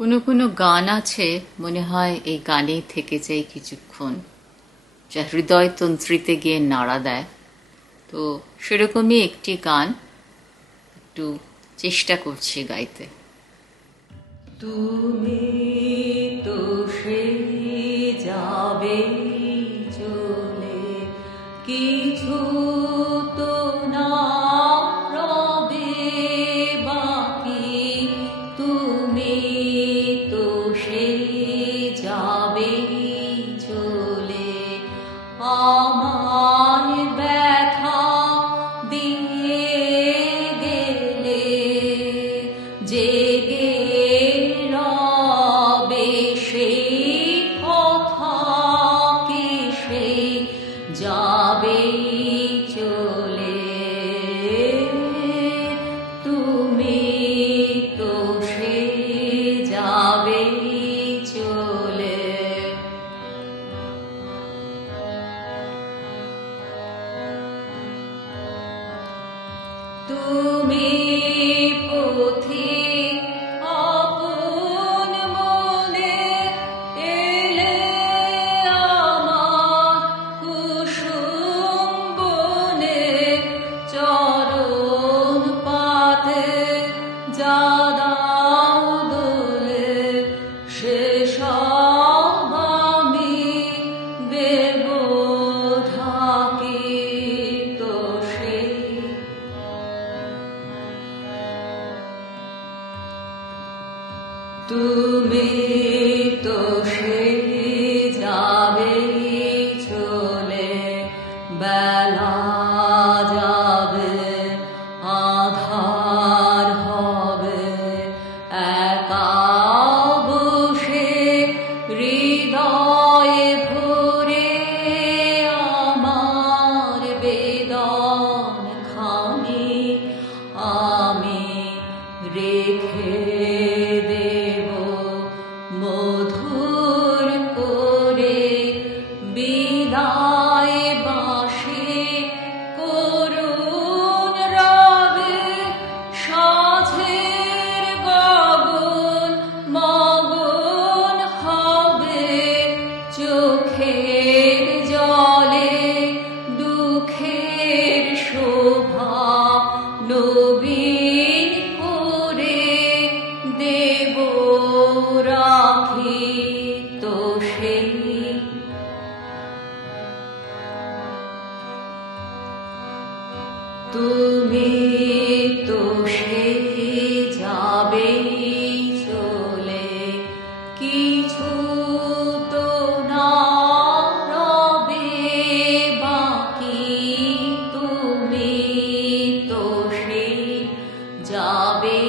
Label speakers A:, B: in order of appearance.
A: কোনো কোনো গান আছে, মনে হয় এই গানেই থেকে যাই কিছুক্ষণ। যা হৃদয় তন্ত্রীতে গিয়ে নাড়া দেয়। তো সেরকমই একটি গান একটু চেষ্টা করছি গাইতে। তুমি যাবে চলে আমার তুমি তুমি তো সে যাবে চলে বেলা যাবে আধার হবে একা তুমি তো যাবে কিছু তো না রবে বাকি তুমি তো যাবে